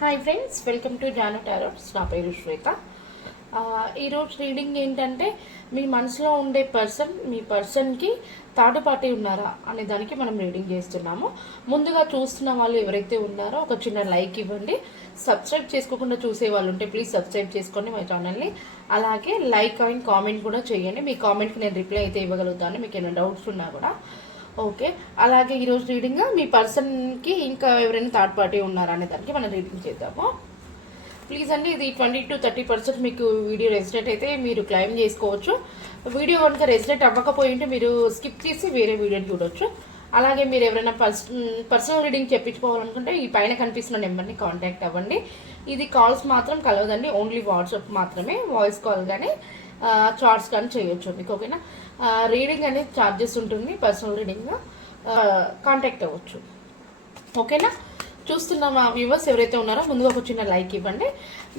Hi friends, welcome to Janu Tarots. నా పేరు శ్వేత. ఈరోజు రీడింగ్ ఏంటంటే మీ మనసులో ఉండే మీ పర్సన్కి థర్డ్ పార్టీ ఉన్నారా అనే దానికి మనం రీడింగ్ చేస్తున్నాము. ముందుగా చూస్తున్న వాళ్ళు ఎవరైతే ఉన్నారో ఒక చిన్న లైక్ ఇవ్వండి. సబ్స్క్రైబ్ చేసుకోకుండా చూసే వాళ్ళు ఉంటే ప్లీజ్ సబ్స్క్రైబ్ చేసుకోండి మా ఛానల్ని. అలాగే లైక్ అండ్ కామెంట్ కూడా చేయండి. మీ కామెంట్కి నేను రిప్లై అయితే ఇవ్వగలుగుతాను, మీకు ఏమైనా డౌట్స్ ఉన్నా కూడా. ఓకే, అలాగే ఈరోజు రీడింగ్ మీ పర్సన్కి ఇంకా ఎవరైనా థర్డ్ పార్టీ ఉన్నారా అనే దానికి మనం రీడింగ్ చేద్దాము. ప్లీజ్ అండి, ఇది 20 to 30% మీకు వీడియో రెసిడెంట్ అయితే మీరు క్లైమ్ చేసుకోవచ్చు. వీడియో కనుక రెసిడెంట్ అవ్వకపోయి ఉంటే మీరు స్కిప్ చేసి వేరే వీడియోని చూడొచ్చు. అలాగే మీరు ఎవరైనా పర్సనల్ రీడింగ్ చెప్పించుకోవాలనుకుంటే ఈ పైన కనిపిస్తున్న నెంబర్ని కాంటాక్ట్ అవ్వండి. ఇది కాల్స్ మాత్రం కలవదండి, ఓన్లీ వాట్సాప్ మాత్రమే. వాయిస్ కాల్ కానీ చార్ట్స్ కానీ చేయొచ్చు మీకు. ఓకేనా, రీడింగ్ అనేది ఛార్జెస్ ఉంటుంది. పర్సనల్ రీడింగ్ కాంటాక్ట్ అవ్వచ్చు. ఓకేనా, చూస్తున్న మా వ్యూవర్స్ ఎవరైతే ఉన్నారో ముందుగా ఒక చిన్న లైక్ ఇవ్వండి.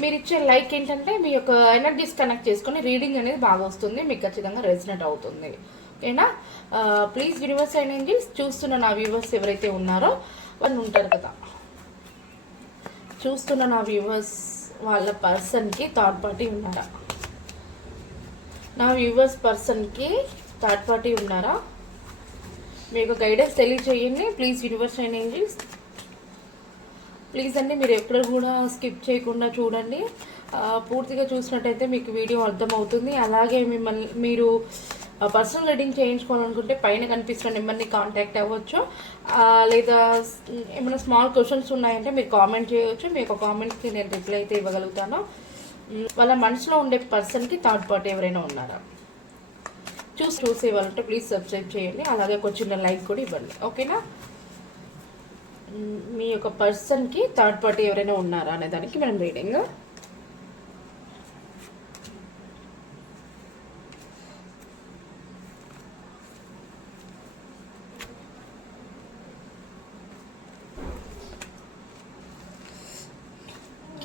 మీరు ఇచ్చే లైక్ ఏంటంటే మీ యొక్క ఎనర్జీస్ కనెక్ట్ చేసుకొని రీడింగ్ అనేది బాగా వస్తుంది, మీకు ఖచ్చితంగా రెజనేట్ అవుతుంది. ఓకేనా, ప్లీజ్ యూనివర్స్ అండ్ ఏంజెల్స్ చూస్తున్న నా వ్యూవర్స్ ఎవరైతే ఉన్నారో వాళ్ళు ఉంటారు కదా, చూస్తున్న నా వ్యూవర్స్ వాళ్ళ పర్సన్కి థర్డ్ పార్టీ ఉన్నారా? నా వ్యూవర్స్ పర్సన్కి థర్డ్ పార్టీ ఉన్నారా? మీకు గైడెన్స్ తెలియచేయండి please universe and angels. Please అండి, మీరు ఎక్కడ కూడా స్కిప్ చేయకుండా చూడండి. పూర్తిగా చూసినట్టయితే మీకు వీడియో అర్థమవుతుంది. అలాగే మీరు పర్సనల్ రీడింగ్ చేయించుకోవాలనుకుంటే పైన కనిపిస్తున్న నెంబర్ని కాంటాక్ట్ అవ్వచ్చు. లేదా ఏమైనా స్మాల్ క్వశ్చన్స్ ఉన్నాయంటే మీరు కామెంట్ చేయవచ్చు. మీకు కామెంట్స్కి నేను రిప్లై అయితే ఇవ్వగలుగుతాను. వాళ్ళ మనసులో ఉండే పర్సన్కి థర్డ్ పార్టీ ఎవరైనా ఉన్నారా చూసే వాళ్ళంటే ప్లీజ్ సబ్స్క్రైబ్ చేయండి. అలాగే ఒక చిన్న లైక్ కూడా ఇవ్వండి. ఓకేనా, మీ యొక్క పర్సన్కి థర్డ్ పార్టీ ఎవరైనా ఉన్నారా అనే దానికి మనం reading.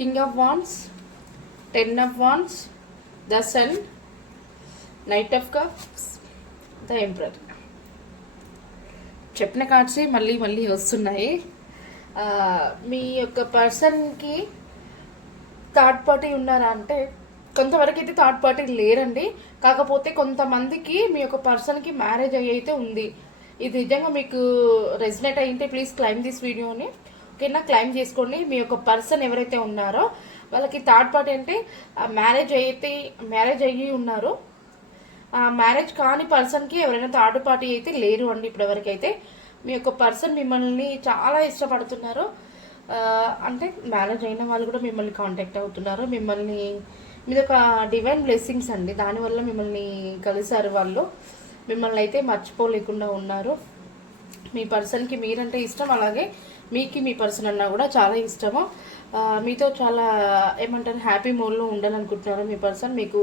King of wands, 10 of wands, the sun, knight of cups, the emperor. చెప్పిన కార్డ్స్ మళ్ళీ మళ్ళీ వస్తున్నాయి. మీ యొక్క పర్సన్కి థర్డ్ పార్టీ ఉన్నారా అంటే కొంతవరకు అయితే థర్డ్ పార్టీ లేరండి. కాకపోతే కొంతమందికి మీ యొక్క పర్సన్కి మ్యారేజ్ అయితే ఉంది. ఇది నిజంగా మీకు రెజనేట్ అయ్యింటే ప్లీజ్ క్లైమ్ దిస్ వీడియోని. ఓకేనా, క్లైమ్ చేసుకోండి. మీ యొక్క పర్సన్ ఎవరైతే ఉన్నారో వాళ్ళకి థర్డ్ పార్టీ అంటే మ్యారేజ్ అయ్యి ఉన్నారు. మ్యారేజ్ కాని పర్సన్కి ఎవరైనా థర్డ్ పార్టీ అయితే లేరు అండి ఇప్పటివరకు అయితే. మీ యొక్క పర్సన్ మిమ్మల్ని చాలా ఇష్టపడుతున్నారు. అంటే మ్యారేజ్ అయిన వాళ్ళు కూడా మిమ్మల్ని కాంటాక్ట్ అవుతున్నారు. మీది ఒక డివైన్ బ్లెస్సింగ్స్ అండి, దానివల్ల మిమ్మల్ని కలిసారు. వాళ్ళు మిమ్మల్ని అయితే మర్చిపోలేకుండా ఉన్నారు. మీ పర్సన్కి మీరంటే ఇష్టం, అలాగే మీకు మీ పర్సన్ అన్నా కూడా చాలా ఇష్టము. మీతో చాలా ఏమంటారు హ్యాపీ మూడ్లో ఉండాలనుకుంటున్నారు. మీ పర్సన్ మీకు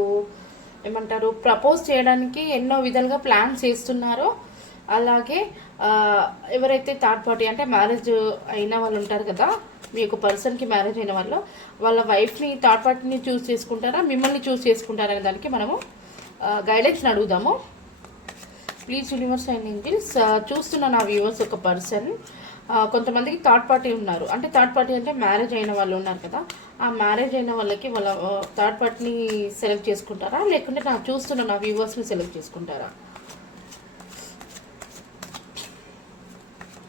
ఏమంటారు ప్రపోజ్ చేయడానికి ఎన్నో విధాలుగా ప్లాన్ చేస్తున్నారు. అలాగే ఎవరైతే థర్డ్ పార్టీ అంటే మ్యారేజ్ అయిన వాళ్ళు ఉంటారు కదా, మీ యొక్క పర్సన్కి మ్యారేజ్ అయిన వాళ్ళు వాళ్ళ వైఫ్ని థర్డ్ పార్టీని చూస్ చేసుకుంటారా, మిమ్మల్ని చూస్ చేసుకుంటారా అనే దానికి మనము గైడెన్స్ని అడుగుదాము. ప్లీజ్ యూనివర్స్ అండ్ ఏంజెల్స్ చూస్తున్న నా వ్యూవర్స్ ఒక పర్సన్ కొంతమందికి థర్డ్ పార్టీ ఉన్నారు. అంటే థర్డ్ పార్టీ అంటే మ్యారేజ్ అయిన వాళ్ళు ఉన్నారు కదా, ఆ మ్యారేజ్ అయిన వాళ్ళకి వాళ్ళ థర్డ్ పార్టీని సెలెక్ట్ చేసుకుంటారా, లేకుంటే చూస్తున్న నా వ్యూవర్స్ని సెలెక్ట్ చేసుకుంటారా?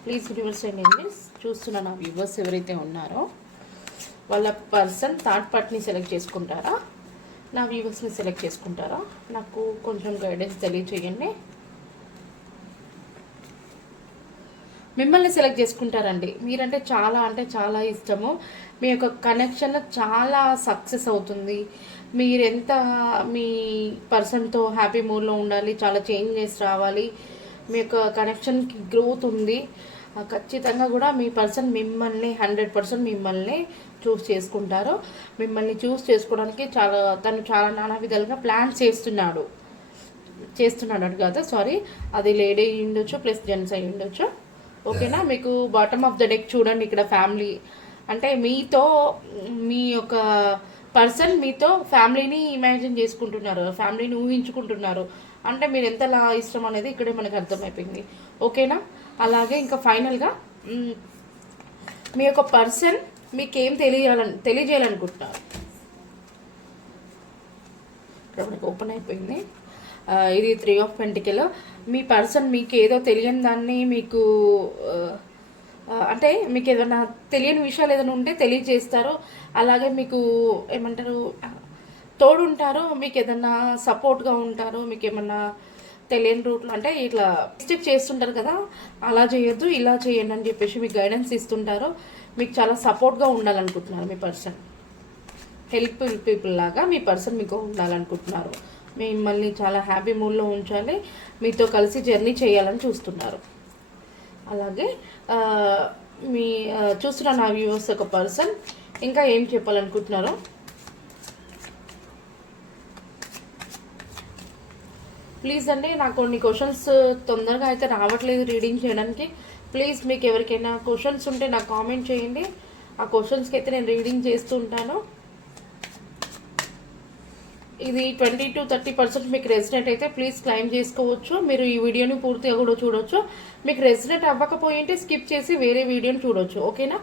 ప్లీజ్ యూనివర్స్ అండ్ ఏంజెల్స్ చూస్తున్న నా వ్యూవర్స్ ఎవరైతే ఉన్నారో వాళ్ళ పర్సన్ థర్డ్ పార్టీని సెలెక్ట్ చేసుకుంటారా, నా వ్యూవర్స్ని సెలెక్ట్ చేసుకుంటారా? నాకు కొంచెం గైడెన్స్ తెలియచేయండి. మిమ్మల్ని సెలెక్ట్ చేసుకుంటారండి. మీరంటే చాలా ఇష్టము. మీ యొక్క కనెక్షన్ చాలా సక్సెస్ అవుతుంది. మీరెంత మీ పర్సన్తో హ్యాపీ మూడ్లో ఉండాలి, చాలా చేంజెస్ రావాలి, మీ యొక్క కనెక్షన్కి గ్రోత్ ఉంది. ఖచ్చితంగా కూడా మీ పర్సన్ మిమ్మల్ని 100% మిమ్మల్ని చూస్ చేసుకుంటారు. మిమ్మల్ని చూస్ చేసుకోవడానికి తను చాలా నానా విధాలుగా ప్లాన్ చేస్తున్నాడు కదా, సారీ, అది లేడీ అయి ఉండొచ్చు ప్లస్ జెంట్స్ అయి ఉండొచ్చు. ఓకేనా, మీకు బాటమ్ ఆఫ్ ద డెక్ చూడండి. ఇక్కడ ఫ్యామిలీ అంటే మీ యొక్క పర్సన్ మీతో ఫ్యామిలీని ఇమాజిన్ చేసుకుంటున్నారు, ఫ్యామిలీని ఊహించుకుంటున్నారు. అంటే మీరు ఎంతలా ఇష్టం అనేది ఇక్కడే మనకు అర్థమైపోయింది. ఓకేనా, అలాగే ఇంకా ఫైనల్గా మీ యొక్క పర్సన్ మీకేం తెలియజేయాలనుకుంటున్నారు. ఇక్కడ మనకు ఓపెన్ అయిపోయింది. ఇది 3 ఆఫ్ పెంటికల్. మీ పర్సన్ మీకు ఏదో తెలియని దాన్ని మీకు అంటే మీకు ఏదైనా తెలియని విషయాలు ఏదైనా ఉంటే తెలియజేస్తారు. అలాగే మీకు ఏమంటారు తోడుంటారు, మీకు ఏదన్నా సపోర్ట్గా ఉంటారు. మీకు ఏమన్నా తెలియని రూట్లో అంటే ఇట్లా మిస్టేక్ చేస్తుంటారు కదా, అలా చేయొద్దు ఇలా చేయండి అని చెప్పేసి మీకు గైడెన్స్ ఇస్తుంటారు. మీకు చాలా సపోర్ట్గా ఉండాలనుకుంటున్నారు మీ పర్సన్. హెల్ప్ఫుల్ పీపుల్ లాగా మీ పర్సన్ మీకు ఉండాలనుకుంటున్నారు. మిమ్మల్ని చాలా హ్యాపీ మూడ్లో ఉంచాలి, మీతో కలిసి జర్నీ చేయాలని చూస్తున్నారు. అలాగే మీ చూస్తున్న నా వ్యూవర్స్ ఒక పర్సన్ ఇంకా ఏం చెప్పాలనుకుంటున్నారో ప్లీజ్ అండి. నాకు కొన్ని క్వశ్చన్స్ తొందరగా అయితే రావట్లేదు రీడింగ్ చేయడానికి. ప్లీజ్ మీకు ఎవరికైనా క్వశ్చన్స్ ఉంటే నాకు కామెంట్ చేయండి. ఆ క్వశ్చన్స్కి అయితే నేను రీడింగ్ చేస్తూ ఉంటాను. ఇది 20 to 30% మీకు రెసిడెంట్ అయితే ప్లీజ్ క్లైమ్ చేసుకోవచ్చు. మీరు ఈ వీడియోని పూర్తిగా కూడా చూడొచ్చు. మీకు రెసిడెంట్ అవ్వకపోయింటే స్కిప్ చేసి వేరే వీడియోని చూడొచ్చు. ఓకేనా?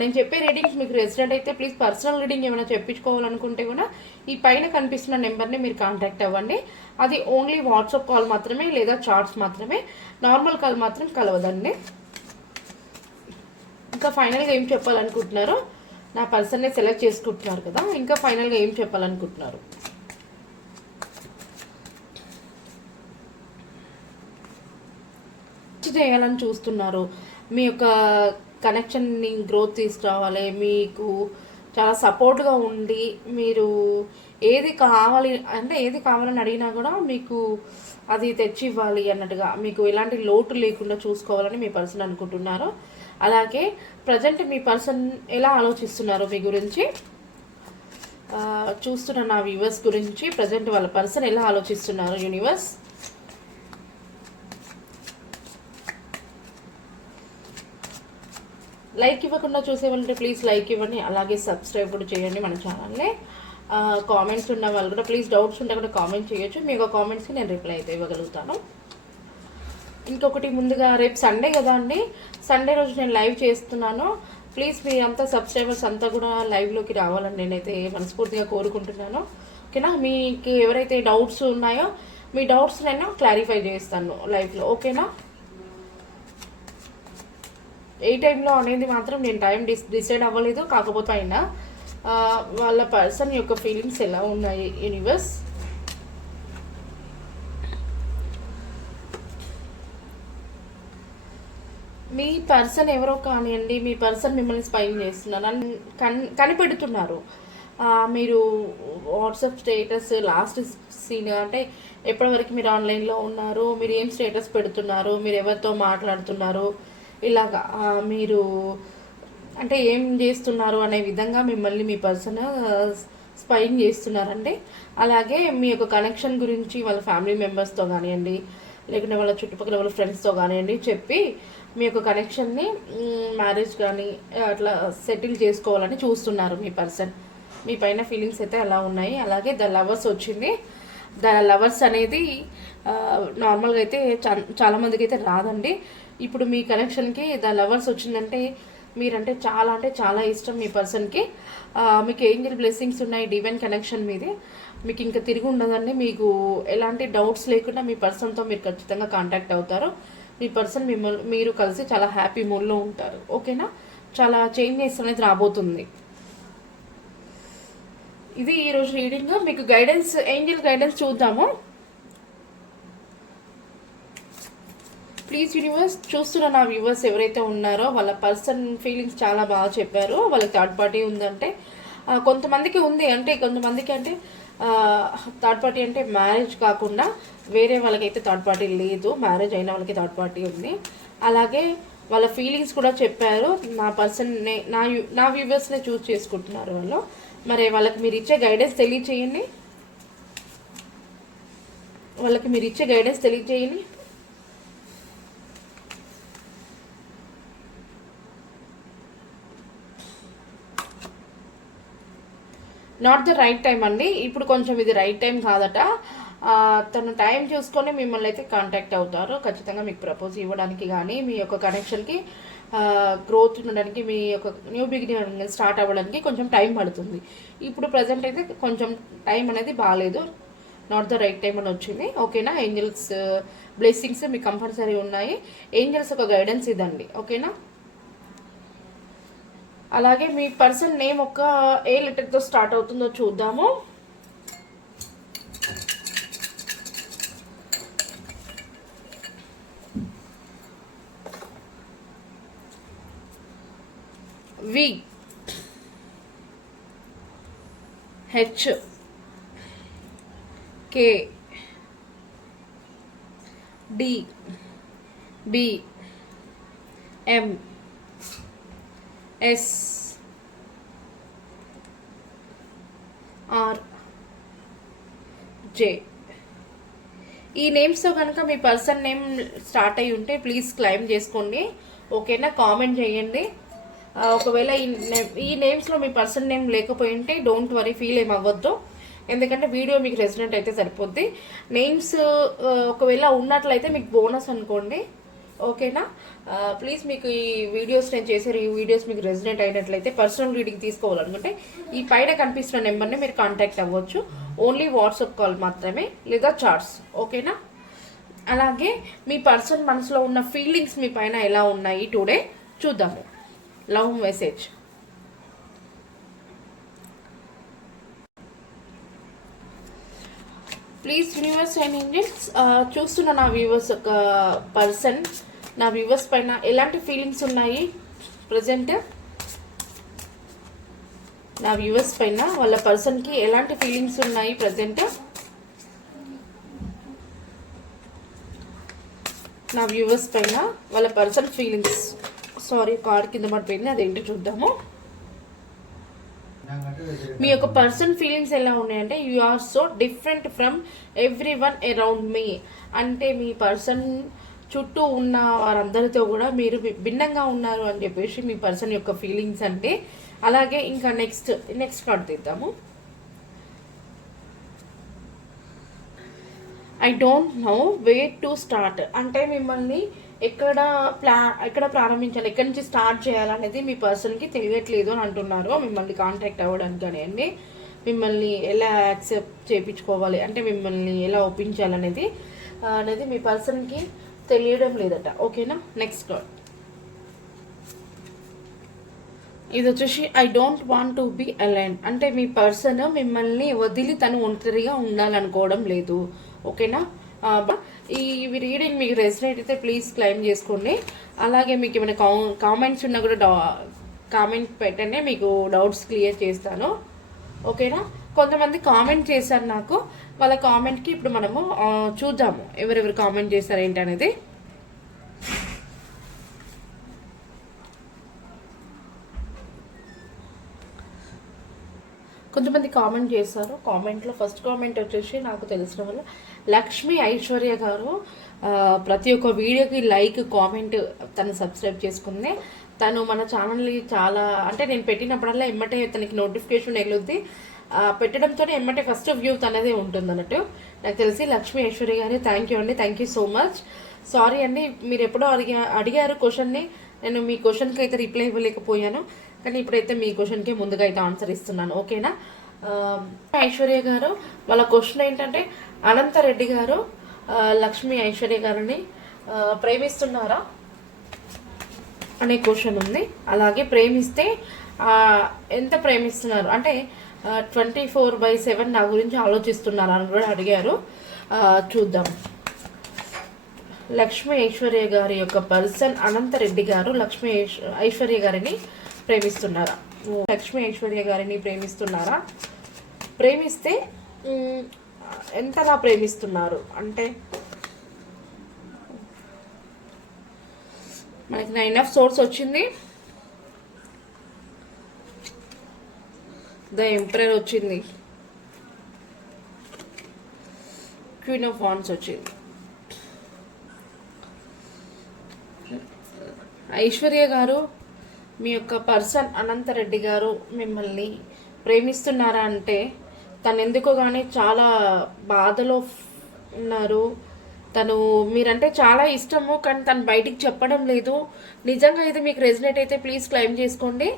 నేను చెప్పే రీడింగ్స్ మీకు రెసిడెంట్ అయితే ప్లీజ్ పర్సనల్ రీడింగ్ ఏమైనా చెప్పించుకోవాలనుకుంటే కూడా ఈ పైన కనిపిస్తున్న నెంబర్ని మీరు కాంటాక్ట్ అవ్వండి. అది ఓన్లీ వాట్సాప్ కాల్ మాత్రమే లేదా చాట్స్ మాత్రమే, నార్మల్ కాల్ మాత్రం కలవదండి. ఇంకా ఫైనల్గా ఏం చెప్పాలనుకుంటున్నారో నా పర్సన్ని సెలెక్ట్ చేసుకుంటున్నారు కదా, ఇంకా ఫైనల్గా ఏం చెప్పాలనుకుంటున్నారు? చేయాలని చూస్తున్నారు. మీ యొక్క కనెక్షన్ని గ్రోత్ తీసుకురావాలి. మీకు చాలా సపోర్ట్గా ఉండి మీరు ఏది కావాలని అడిగినా కూడా మీకు అది తెచ్చి ఇవ్వాలి అన్నట్టుగా, మీకు ఎలాంటి లోటు లేకుండా చూసుకోవాలని మీ పర్సన్ అనుకుంటున్నారు. అలాగే ప్రజెంట్ మీ పర్సన్ ఎలా ఆలోచిస్తున్నారు మీ గురించి చూస్తున్న నా వ్యూవర్స్ గురించి ప్రజెంట్ వాళ్ళ పర్సన్ ఎలా ఆలోచిస్తున్నారు యూనివర్స్. లైక్ ఇవ్వకుండా చూసేవాళ్ళంటే ప్లీజ్ లైక్ ఇవ్వండి. అలాగే సబ్స్క్రైబ్ కూడా చేయండి మన ఛానల్ని. కామెంట్స్ ఉన్న వాళ్ళు కూడా ప్లీజ్ డౌట్స్ ఉంటే కూడా కామెంట్ చేయొచ్చు. మీ యొక్క కామెంట్స్కి నేను రిప్లై అయితే ఇవ్వగలుగుతాను. ఇంకొకటి ముందుగా రేపు సండే కదా అండి, సండే రోజు నేను లైవ్ చేస్తున్నాను. ప్లీజ్ మీ అంతా సబ్స్క్రైబర్స్ అంతా కూడా లైవ్లోకి రావాలని నేనైతే మనస్ఫూర్తిగా కోరుకుంటున్నాను. ఓకేనా? మీకు ఎవరైతే డౌట్స్ ఉన్నాయో మీ డౌట్స్ నేను క్లారిఫై చేస్తాను లైవ్లో. ఓకేనా? ఏ టైంలో అనేది మాత్రం నేను టైం డిసైడ్ అవ్వలేదు. కాకపోతే అయినా వాళ్ళ పర్సన్ యొక్క ఫీలింగ్స్ ఎలా ఉన్నాయి యూనివర్స్. మీ పర్సన్ ఎవరో కానివ్వండి, మీ పర్సన్ మిమ్మల్ని స్పైన్ చేస్తున్నారు, కనిపెడుతున్నారు. మీరు వాట్సాప్ స్టేటస్ లాస్ట్ సీన్ అంటే ఎప్పటివరకు మీరు ఆన్లైన్లో ఉన్నారు, మీరు ఏం స్టేటస్ పెడుతున్నారు, మీరు ఎవరితో మాట్లాడుతున్నారు, ఇలాగా మీరు అంటే ఏం చేస్తున్నారు అనే విధంగా మిమ్మల్ని మీ పర్సన్ స్పైన్ చేస్తున్నారండి. అలాగే మీ యొక్క కనెక్షన్ గురించి వాళ్ళ ఫ్యామిలీ మెంబర్స్తో కానివ్వండి, లేకుంటే వాళ్ళ చుట్టుపక్కల వాళ్ళ ఫ్రెండ్స్తో కానివ్వండి చెప్పి మీ యొక్క కనెక్షన్ని మ్యారేజ్ కానీ అట్లా సెటిల్ చేసుకోవాలని చూస్తున్నారు మీ పర్సన్. మీ పైన ఫీలింగ్స్ అయితే అలా ఉన్నాయి. అలాగే ద లవర్స్ వచ్చింది. ద లవర్స్ అనేది నార్మల్గా అయితే చాలామందికి అయితే రాదండి. ఇప్పుడు మీ కనెక్షన్కి ద లవర్స్ వచ్చిందంటే మీరంటే చాలా ఇష్టం మీ పర్సన్కి. మీకు ఏంజల్ బ్లెస్సింగ్స్ ఉన్నాయి డివైన్ కనెక్షన్ మీదే. మీకు ఇంకా తిరిగి ఉండదండి. మీకు ఎలాంటి డౌట్స్ లేకుండా మీ పర్సన్తో మీరు ఖచ్చితంగా కాంటాక్ట్ అవుతారు. మీ పర్సన్ మీరు కలిసి చాలా హ్యాపీ మూడ్లో ఉంటారు. ఓకేనా? చాలా చేంజెస్ అనేది రాబోతుంది. ఇది ఈరోజు రీడింగ్. మీకు గైడెన్స్, ఏంజల్ గైడెన్స్ చూద్దాము. ప్లీజ్ యూనివర్స్ చూస్తున్న నా వ్యూవర్స్ ఎవరైతే ఉన్నారో వాళ్ళ పర్సన్ ఫీలింగ్స్ చాలా బాగా చెప్పారు. వాళ్ళకి థర్డ్ పార్టీ ఉందంటే కొంతమందికి ఉంది, అంటే కొంతమందికి అంటే థర్డ్ పార్టీ అంటే మ్యారేజ్ కాకుండా వేరే వాళ్ళకైతే థర్డ్ పార్టీ లేదు, మ్యారేజ్ అయిన వాళ్ళకి థర్డ్ పార్టీ ఉంది. అలాగే వాళ్ళ ఫీలింగ్స్ కూడా చెప్పారు. నా పర్సన్నే నా వ్యూవర్స్నే చూస్ చేసుకుంటున్నారు వాళ్ళు. మరి వాళ్ళకి మీరు ఇచ్చే గైడెన్స్ తెలియచేయండి. వాళ్ళకి మీరు ఇచ్చే గైడెన్స్ తెలియచేయండి. నాట్ ద రైట్ టైం అండి. ఇప్పుడు కొంచెం ఇది రైట్ టైం కాదట. తను టైం చూసుకొని మిమ్మల్ని అయితే కాంటాక్ట్ అవుతారు. ఖచ్చితంగా మీకు ప్రపోజ్ ఇవ్వడానికి కానీ మీ యొక్క కనెక్షన్కి గ్రోత్ ఉండడానికి, మీ యొక్క న్యూ బిగినింగ్ స్టార్ట్ అవ్వడానికి కొంచెం టైం పడుతుంది. ఇప్పుడు ప్రజెంట్ అయితే కొంచెం టైం అనేది బాగాలేదు, నాట్ ద రైట్ టైం అని వచ్చింది. ఓకేనా? ఏంజల్స్ బ్లెస్సింగ్స్ మీకు కంపల్సరీ ఉన్నాయి. ఏంజల్స్ ఒక గైడెన్స్ ఇదండి. ఓకేనా? అలాగే మీ పర్సన్ నేమ్ ఒక ఏ లెటర్తో స్టార్ట్ అవుతుందో చూద్దాము. V, H, K, D, B, M, S, R, J. ఈ నేమ్స్తో కనుక మీ పర్సన్ నేమ్ స్టార్ట్ అయ్యి ఉంటే ప్లీజ్ క్లైమ్ చేసుకోండి. ఓకేనా? కామెంట్ చేయండి. ఒకవేళ ఈ నేమ్స్లో మీ పర్సన్ నేమ్ లేకపోయి ఉంటే డోంట్ వరీ, ఫీల్ ఏం అవ్వద్దు. ఎందుకంటే వీడియో మీకు రెసిడెంట్ అయితే సరిపోద్ది. నేమ్స్ ఒకవేళ ఉన్నట్లయితే మీకు బోనస్ అనుకోండి. ఓకేనా? ప్లీజ్ మీకు ఈ వీడియోస్ నేను చేసే ఈ వీడియోస్ మీకు రెసిడెంట్ అయినట్లయితే పర్సనల్ రీడింగ్ తీసుకోవాలనుకుంటే ఈ పైన కనిపిస్తున్న నెంబర్ని మీరు కాంటాక్ట్ అవ్వచ్చు. ఓన్లీ వాట్సాప్ కాల్ మాత్రమే, లేదా చాట్స్. ఓకేనా? అలాగే మీ పర్సన్ మనసులో ఉన్న ఫీలింగ్స్ మీ పైన ఎలా ఉన్నాయి టుడే చూద్దాము. Love message. Please universe and angels, చూస్తున్న నా వ్యూవర్స్ ఒక పర్సన్, నా వ్యూవర్స్ పైన ఎలాంటి ఫీలింగ్స్ ఉన్నాయి ప్రజెంట్, నా వ్యూవర్స్ పైన వాళ్ళ పర్సన్కి ఎలాంటి ఫీలింగ్స్ ఉన్నాయి ప్రజెంట్, నా వ్యూవర్స్ పైన వాళ్ళ పర్సన్ ఫీలింగ్స్. సారీ, కార్డ్ కింద పడిపోయింది, అదేంటో చూద్దాము. మీ యొక్క పర్సన్ ఫీలింగ్స్ ఎలా ఉన్నాయంటే, you are so different from everyone around me. అంటే మీ పర్సన్ చుట్టూ ఉన్న వారందరితో కూడా మీరు భిన్నంగా ఉన్నారు అని చెప్పేసి మీ పర్సన్ యొక్క ఫీలింగ్స్ అంటే. అలాగే ఇంకా నెక్స్ట్ కార్డ్ తీద్దాము. I don't know where to start. అంటే మిమ్మల్ని ఎక్కడ ప్రారంభించాలి, ఎక్కడి నుంచి స్టార్ట్ చేయాలనేది మీ పర్సన్కి తెలియట్లేదు అని అంటున్నారు. మిమ్మల్ని కాంటాక్ట్ అవ్వడానికి కానివ్వండి, మిమ్మల్ని ఎలా యాక్సెప్ట్ చేయించుకోవాలి, అంటే మిమ్మల్ని ఎలా ఒప్పించాలనేది మీ పర్సన్కి తెలియడం లేదట. ఓకేనా? నెక్స్ట్ కార్డ్ ఇది వచ్చేసి I don't want to be align. అంటే మీ పర్సన్ మిమ్మల్ని వదిలి తను ఒంటరిగా ఉండాలనుకోవడం లేదు. ఓకేనా? ఈ రీడింగ్ మీకు రెసినేట్ అయితే ప్లీజ్ క్లైమ్ చేసుకోండి. అలాగే మీకు ఏమైనా కామెంట్స్ ఉన్నా కూడా కామెంట్ పెట్టండి, మీకు డౌట్స్ క్లియర్ చేస్తాను. ఓకేనా? కొంతమంది కామెంట్ చేశారు నాకు, వాళ్ళ కామెంట్కి ఇప్పుడు మనము చూద్దాము ఎవరెవరు కామెంట్ చేశారు ఏంటి అనేది. కొంతమంది కామెంట్ చేశారు. కామెంట్లో ఫస్ట్ కామెంట్ వచ్చేసి నాకు తెలిసిన వాళ్ళు లక్ష్మి ఐశ్వర్య గారు ప్రతి ఒక్క వీడియోకి లైక్ కామెంట్ తను సబ్స్క్రైబ్ చేసుకుంది. తను మన ఛానల్ని చాలా, అంటే నేను పెట్టినప్పుడల్లా ఎమ్మటే తనకి నోటిఫికేషన్ వెళ్ళొద్ది, పెట్టడంతోనే ఎమ్మటే ఫస్ట్ వ్యూ తనదే ఉంటుంది అన్నట్టు నాకు తెలిసి. లక్ష్మి ఐశ్వర్య గారు థ్యాంక్ యూ అండి, thank you so much. Sorry అండి, మీరు ఎప్పుడో అడిగారు క్వశ్చన్ని, నేను మీ క్వశ్చన్కి అయితే రిప్లై ఇవ్వలేకపోయాను, కానీ ఇప్పుడైతే మీ క్వశ్చన్కే ముందుగా అయితే ఆన్సర్ ఇస్తున్నాను. ఓకేనా? ఐశ్వర్య గారు వాళ్ళ క్వశ్చన్ ఏంటంటే, అనంతరెడ్డి గారు లక్ష్మి ఐశ్వర్య గారిని ప్రేమిస్తున్నారా అనే క్వశ్చన్ ఉంది. అలాగే ప్రేమిస్తే ఎంత ప్రేమిస్తున్నారు అంటే 24/7 నా గురించి ఆలోచిస్తున్నారు అని కూడా అడిగారు. చూద్దాం. లక్ష్మి ఐశ్వర్య గారి యొక్క పర్సన్ అనంతరెడ్డి గారు లక్ష్మి ఐశ్వర్య గారిని ప్రేమిస్తున్నారా? లక్ష్మి ఐశ్వర్య గారిని ప్రేమిస్తున్నారా? ప్రేమిస్తే ఎంతలా ప్రేమిస్తున్నారు అంటే మనకి 9 ఆఫ్ సోర్స్ వచ్చింది, ద ఎంపరర్ వచ్చింది, క్వీన్ ఆఫ్ వాండ్స్ వచ్చింది. ఐశ్వర్య గారు మీ యొక్క పర్సన్ అనంతరెడ్డి గారు మిమ్మల్ని ప్రేమిస్తున్నారా అంటే తను ఎందుకో కానీ చాలా బాధలో ఉన్నారు. తను మీరంటే చాలా ఇష్టము, కానీ తను బయటికి చెప్పడం లేదు. నిజంగా ఇది మీకు రెజినేట్ అయితే ప్లీజ్ క్లైమ్ చేసుకోండి,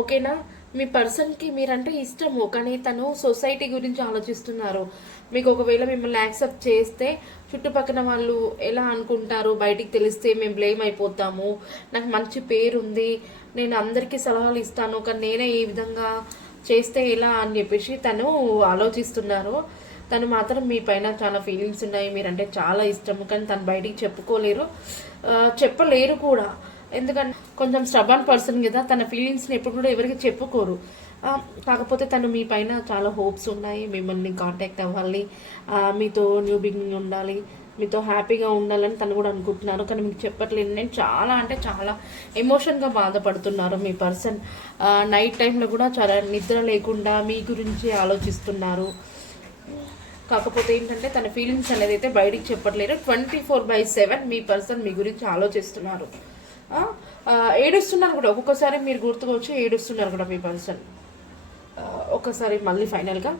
ఓకేనా. మీ పర్సన్కి మీరంటే ఇష్టము, కానీ తను సొసైటీ గురించి ఆలోచిస్తున్నారు. మీకు ఒకవేళ మిమ్మల్ని యాక్సెప్ట్ చేస్తే చుట్టుపక్కల వాళ్ళు ఎలా అనుకుంటారు, బయటికి తెలిస్తే మేము బ్లేమ్ అయిపోతాము, నాకు మంచి పేరు ఉంది, నేను అందరికీ సలహాలు ఇస్తాను, కానీ నేనే ఈ విధంగా చేస్తే ఎలా అని చెప్పేసి తను ఆలోచిస్తున్నారు. తను మాత్రం మీ పైన చాలా ఫీలింగ్స్ ఉన్నాయి, మీరంటే చాలా ఇష్టము, కానీ తను బయటికి చెప్పుకోలేరు, చెప్పలేరు కూడా. ఎందుకంటే కొంచెం స్టబన్ పర్సన్ కదా, తన ఫీలింగ్స్ని ఎప్పుడు కూడా ఎవరికి చెప్పుకోరు. కాకపోతే తను మీ పైన చాలా హోప్స్ ఉన్నాయి, మిమ్మల్ని కాంటాక్ట్ అవ్వాలి, మీతో న్యూ బిగినింగ్ ఉండాలి, మీతో హ్యాపీగా ఉండాలని తను కూడా అనుకుంటున్నారు, కానీ మీకు చెప్పట్లేదు. నేను చాలా అంటే చాలా ఎమోషన్గా బాధపడుతున్నారు మీ పర్సన్. నైట్ టైంలో కూడా చాలా నిద్ర లేకుండా మీ గురించి ఆలోచిస్తున్నారు. కాకపోతే ఏంటంటే తన ఫీలింగ్స్ అనేది అయితే బయటికి చెప్పట్లేరు. 24/7 మీ పర్సన్ మీ గురించి ఆలోచిస్తున్నారు, ఏడుస్తున్నారు కూడా. ఒక్కొక్కసారి మీరు గుర్తుకొచ్చి ఏడుస్తున్నారు కూడా మీ పర్సన్. ఒక్కసారి మళ్ళీ ఫైనల్గా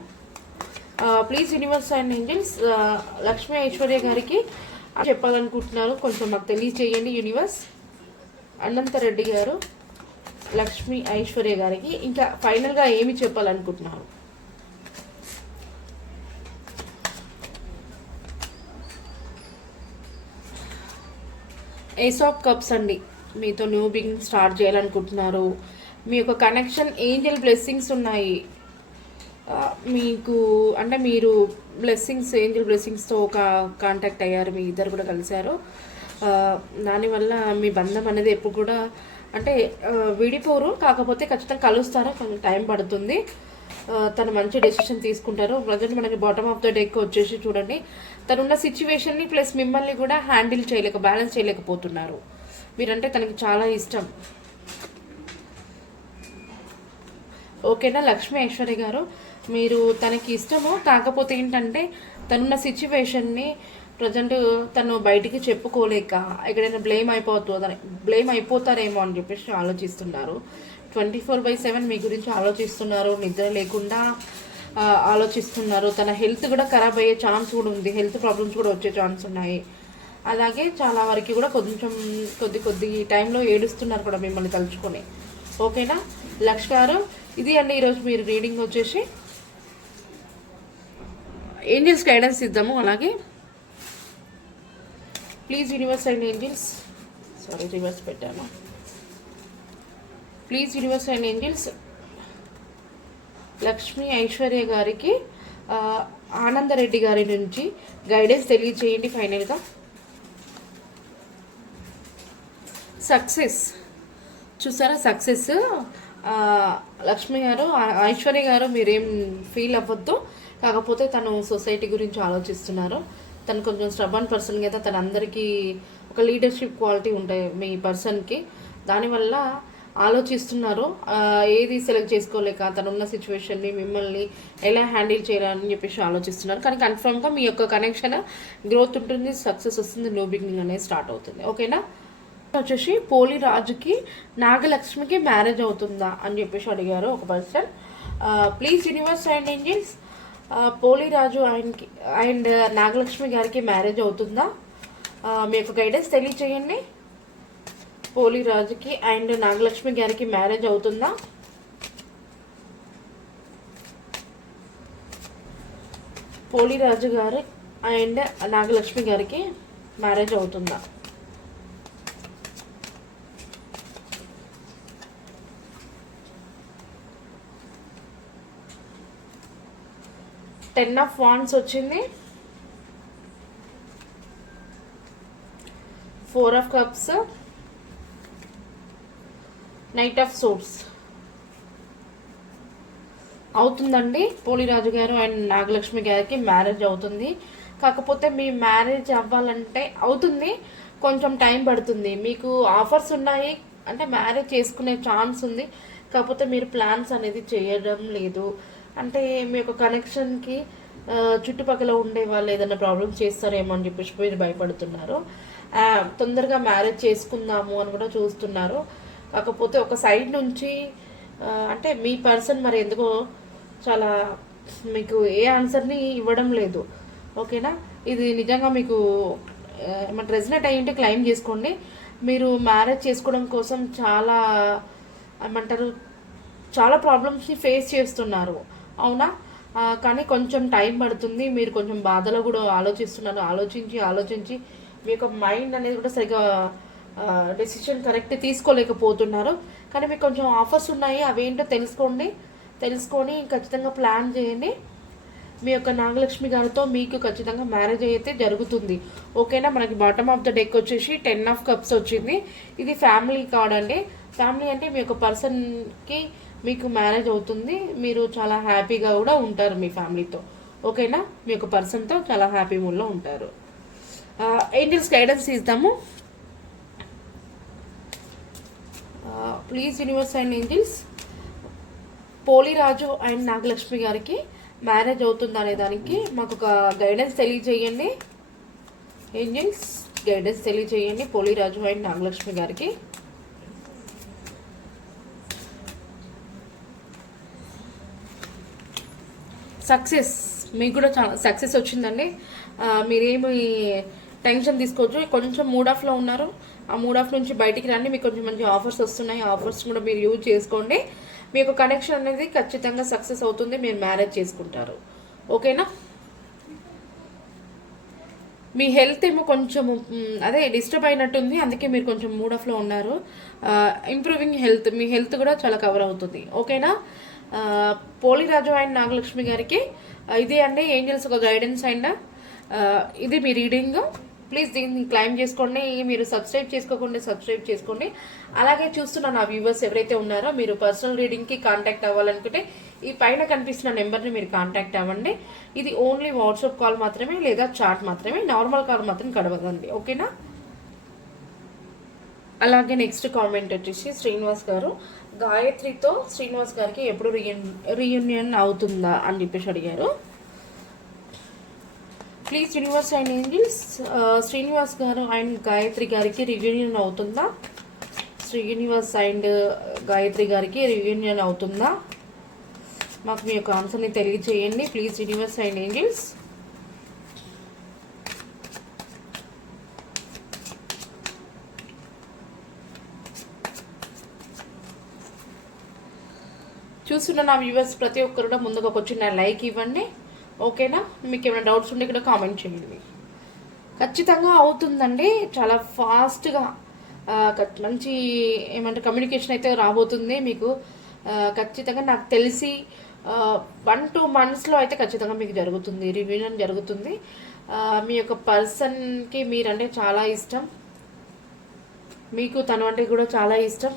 please universe and angels, Lakshmi Aishwarya గారికి చెప్పాలనుకుంటున్నారు, కొంచెం మాకు తెలియచేయండి యూనివర్స్. అనంతరెడ్డి గారు లక్ష్మీ ఐశ్వర్య గారికి ఇంకా ఫైనల్గా ఏమి చెప్పాలనుకుంటున్నారు? ఏస్ ఆఫ్ కప్స్ అండి, మీతో న్యూ బిగినింగ్ స్టార్ట్ చేయాలనుకుంటున్నారు. మీ యొక్క కనెక్షన్ ఏంజల్ బ్లెస్సింగ్స్ ఉన్నాయి మీకు. అంటే మీరు బ్లెస్సింగ్స్, ఏంజల్ బ్లెస్సింగ్స్తో ఒక కాంటాక్ట్ అయ్యారు, మీ ఇద్దరు కూడా కలిశారు. దానివల్ల మీ బంధం అనేది ఎప్పుడు కూడా అంటే విడిపోరు, కాకపోతే ఖచ్చితంగా కలుస్తారు, కొంచెం టైం పడుతుంది. తను మంచి డెసిషన్ తీసుకుంటారు. ప్రజెంట్ మనకి బాటమ్ ఆఫ్ ద డెక్ వచ్చేసి చూడండి, తనున్న సిచ్యువేషన్ని ప్లస్ మిమ్మల్ని కూడా హ్యాండిల్ బ్యాలెన్స్ చేయలేకపోతున్నారు. మీరంటే తనకి చాలా ఇష్టం, ఓకేనా. లక్ష్మీ ఐశ్వర్య గారు, మీరు తనకి ఇష్టము, కాకపోతే ఏంటంటే తనున్న సిచ్యువేషన్ని ప్రజెంట్ తను బయటికి చెప్పుకోలేక ఎక్కడైనా బ్లేమ్ అయిపోతారేమో అని చెప్పేసి ఆలోచిస్తున్నారు. 24/7 మీ గురించి ఆలోచిస్తున్నారు, నిద్ర లేకుండా ఆలోచిస్తున్నారు. తన హెల్త్ కూడా ఖరాబ్ అయ్యే ఛాన్స్ కూడా ఉంది, హెల్త్ ప్రాబ్లమ్స్ కూడా వచ్చే ఛాన్స్ ఉన్నాయి. అలాగే చాలా వరకు కూడా కొంచెం కొద్ది టైంలో ఏడుస్తున్నారు కూడా మిమ్మల్ని తలుచుకొని, ఓకేనా. లక్ష్ గారు, ఇది అండి ఈరోజు మీరు రీడింగ్ వచ్చేసి. ఏంజల్స్ గైడెన్స్ ఇద్దాము. అలాగే please universe and angels, sorry reverse పెట్టాను. Please universe and angels, Lakshmi Aishwarya గారికి ఆనందరెడ్డి గారి నుంచి గైడెన్స్ తెలియచేయండి ఫైనల్గా. సక్సెస్ చూసారా, సక్సెస్. లక్ష్మి గారు, ఐశ్వర్య గారు మీరేం ఫీల్ అవ్వద్దు, కాకపోతే తను సొసైటీ గురించి ఆలోచిస్తున్నారు. తను కొంచెం స్టబన్ పర్సన్ కదా, తను అందరికీ ఒక లీడర్షిప్ క్వాలిటీ ఉంటాయి మీ పర్సన్కి, దానివల్ల ఆలోచిస్తున్నారు. ఏది సెలెక్ట్ చేసుకోలేక తనున్న సిచ్యువేషన్ని మిమ్మల్ని ఎలా హ్యాండిల్ చేయాలని చెప్పేసి ఆలోచిస్తున్నారు. కానీ కన్ఫర్మ్గా మీ యొక్క కనెక్షన్ గ్రోత్ ఉంటుంది, సక్సెస్ వస్తుంది, న్యూ బిగినింగ్ అనేది స్టార్ట్ అవుతుంది, ఓకేనా. వచ్చేసి పోలి రాజుకి నాగలక్ష్మికి మ్యారేజ్ అవుతుందా అని చెప్పేసి అడిగారు ఒక person. Please universe and angels, పోలి రాజు అండ్ నాగలక్ష్మి గారికి మ్యారేజ్ అవుతుందా, మీ యొక్క గైడెన్స్ తెలియచేయండి. పోలి రాజుకి అండ్ నాగలక్ష్మి గారికి మ్యారేజ్ అవుతుందా? పోలి రాజు గారు అండ్ నాగలక్ష్మి గారికి మ్యారేజ్ అవుతుందా? టెన్ ఆఫ్ వాండ్స్ వచ్చింది, 4 of cups, knight of swords. అవుతుందండి, పోలిరాజు గారు అండ్ నాగలక్ష్మి గారికి మ్యారేజ్ అవుతుంది. కాకపోతే మీ మ్యారేజ్ అవ్వాలంటే అవుతుంది, కొంచెం టైం పడుతుంది. మీకు ఆఫర్స్ ఉన్నాయి, అంటే మ్యారేజ్ చేసుకునే ఛాన్స్ ఉంది, కాకపోతే మీరు ప్లాన్స్ అనేది చేయడం లేదు. అంటే మీ యొక్క కనెక్షన్కి చుట్టుపక్కల ఉండే వాళ్ళు ఏదైనా ప్రాబ్లమ్స్ చేస్తారేమో అని చెప్పేసి మీరు భయపడుతున్నారు. తొందరగా మ్యారేజ్ చేసుకుందాము అని కూడా చూస్తున్నారు. కాకపోతే ఒక సైడ్ నుంచి అంటే మీ పర్సన్ మరి ఎందుకో చాలా మీకు ఏ ఆన్సర్ని ఇవ్వడం లేదు, ఓకేనా. ఇది నిజంగా మీకు ఏమంటే రెసినేట్ అయ్యింటే క్లెయిమ్ చేసుకోండి. మీరు మ్యారేజ్ చేసుకోవడం కోసం చాలా ఏమంటారు చాలా ప్రాబ్లమ్స్ని ఫేస్ చేస్తున్నారు, అవునా? కానీ కొంచెం టైం పడుతుంది. మీరు కొంచెం బాధలో కూడా ఆలోచిస్తున్నారు. ఆలోచించి మీ యొక్క మైండ్ అనేది కూడా సరిగా డెసిషన్ కరెక్ట్ తీసుకోలేకపోతున్నారు. కానీ మీకు కొంచెం ఆఫర్స్ ఉన్నాయి, అవేంటో తెలుసుకొని ఖచ్చితంగా ప్లాన్ చేయండి. మీ యొక్క నాగలక్ష్మి గారితో మీకు ఖచ్చితంగా మ్యారేజ్ అయితే జరుగుతుంది, ఓకేనా? మనకి బాటమ్ ఆఫ్ ద డెక్ వచ్చేసి 10 ఆఫ్ కప్స్ వచ్చింది. ఇది ఫ్యామిలీ కార్డ్ అండి. ఫ్యామిలీ అంటే మీ యొక్క పర్సన్కి మీకు మ్యారేజ్ అవుతుంది. మీరు చాలా హ్యాపీగా కూడా ఉంటారు మీ ఫ్యామిలీతో, ఓకేనా? మీ యొక్క పర్సన్తో చాలా హ్యాపీ మూడ్లో ఉంటారు. ఏంజల్స్ గైడెన్స్ ఇద్దాము. Please universe and angels, Poliraju and Nagalakshmi గారికి మ్యారేజ్ అవుతుంది అనే దానికి మాకు ఒక గైడెన్స్ తెలియజేయండి. ఏంజల్స్ గైడెన్స్ తెలియజేయండి పోలిరాజు అండ్ నాగలక్ష్మి గారికి. సక్సెస్, మీకు కూడా చాలా సక్సెస్ వచ్చిందండి. మీరేమి టెన్షన్ తీసుకోవచ్చు. కొంచెం మూడ్ ఆఫ్లో ఉన్నారు, ఆ మూడ్ ఆఫ్ నుంచి బయటికి రండి. మీకు కొంచెం మంచి ఆఫర్స్ వస్తున్నాయి, ఆఫర్స్ కూడా మీరు యూజ్ చేసుకోండి. మీ యొక్క కనెక్షన్ అనేది ఖచ్చితంగా సక్సెస్ అవుతుంది, మీరు మ్యారేజ్ చేసుకుంటారు, ఓకేనా? మీ హెల్త్ ఏమో కొంచెం అదే డిస్టర్బ్ అయినట్టుంది, అందుకే మీరు కొంచెం మూడ్ ఆఫ్లో ఉన్నారు. ఇంప్రూవింగ్ హెల్త్, మీ హెల్త్ కూడా చాలా కవర్ అవుతుంది, ఓకేనా? పోలిరాజు అండ్ నాగలక్ష్మి గారికి ఇదే అండి ఏంజల్స్ ఒక గైడెన్స్ అండ్ ఇది మీ రీడింగ్. ప్లీజ్ దీన్ని క్లైమ్ చేసుకోండి. మీరు సబ్స్క్రైబ్ చేసుకోండి. అలాగే చూస్తున్న నా వ్యూవర్స్ ఎవరైతే ఉన్నారో మీరు పర్సనల్ రీడింగ్కి కాంటాక్ట్ అవ్వాలనుకుంటే ఈ పైన కనిపిస్తున్న నెంబర్ని మీరు కాంటాక్ట్ అవ్వండి. ఇది ఓన్లీ వాట్సాప్ కాల్ మాత్రమే లేదా చాట్ మాత్రమే, నార్మల్ కాల్ మాత్రం కడవదండి, ఓకేనా? అలాగే నెక్స్ట్ కామెంట్ వచ్చేసి శ్రీనివాస్ గారు, గాయత్రితో శ్రీనివాస్ గారికి ఎప్పుడు రీయూనియన్ అవుతుందా అని చెప్పేసి అడిగారు. Please universe and angels, Srinivas గారు అండ్ గాయత్రి గారికి రియూనియన్ అవుతుందా? శ్రీనివాస్ అండ్ గాయత్రి గారికి రియూనియన్ అవుతుందా? మాకు మీ యొక్క ఆన్సర్ని తెలియజేయండి ప్లీజ్ యూనివర్స్ అండ్ ఏంజల్స్. చూస్తున్న నా వ్యూవర్స్ ప్రతి ఒక్కరు కూడా ముందుగా ఒక చిన్న లైక్ ఇవ్వండి, ఓకేనా? మీకు ఏమైనా డౌట్స్ ఉంటే కూడా కామెంట్ చేయండి. ఖచ్చితంగా అవుతుందండి, చాలా ఫాస్ట్గా మంచి ఏమంటే కమ్యూనికేషన్ అయితే రాబోతుంది మీకు. ఖచ్చితంగా నాకు తెలిసి 1-2 monthsలో అయితే ఖచ్చితంగా మీకు జరుగుతుంది, రివ్యూనియన్ జరుగుతుంది. మీ యొక్క పర్సన్కి మీరంటే చాలా ఇష్టం, మీకు తను అంటే కూడా చాలా ఇష్టం.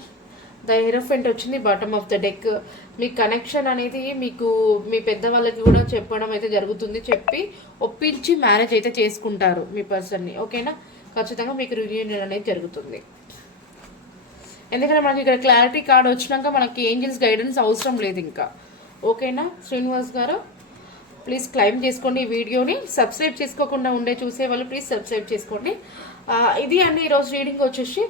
ద హెరోఫెంట్ వచ్చింది bottom of the deck. Me connection అనేది మీకు మీ పెద్దవాళ్ళకి కూడా చెప్పడం అయితే జరుగుతుంది, చెప్పి ఒప్పించి మ్యారేజ్ అయితే చేసుకుంటారు మీ పర్సన్ని, ఓకేనా? ఖచ్చితంగా మీకు రియూనియన్ అనేది జరుగుతుంది. ఎందుకంటే మనకి ఇక్కడ క్లారిటీ కార్డ్ వచ్చినాక మనకి ఏంజల్స్ గైడెన్స్ అవసరం లేదు ఇంకా, ఓకేనా? శ్రీనివాస్ గారు ప్లీజ్ క్లైమ్ చేసుకోండి ఈ వీడియోని. సబ్స్క్రైబ్ చేసుకోకుండా చూసే వాళ్ళు ప్లీజ్ సబ్స్క్రైబ్ చేసుకోండి. ఇది అండి ఈరోజు రీడింగ్ వచ్చేసి.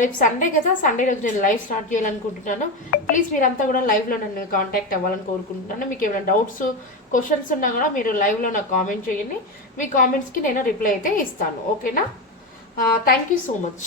రేపు సండే కదా, సండే రోజు నేను లైవ్ స్టార్ట్ చేయాలనుకుంటున్నాను. ప్లీజ్ మీరంతా కూడా లైవ్లో నన్ను కాంటాక్ట్ అవ్వాలని కోరుకుంటున్నాను. మీకు ఏమైనా డౌట్స్ క్వశ్చన్స్ ఉన్నా కూడా మీరు లైవ్లో నాకు కామెంట్ చేయండి. మీ కామెంట్స్కి నేను రిప్లై అయితే ఇస్తాను, ఓకేనా? Thank you so much.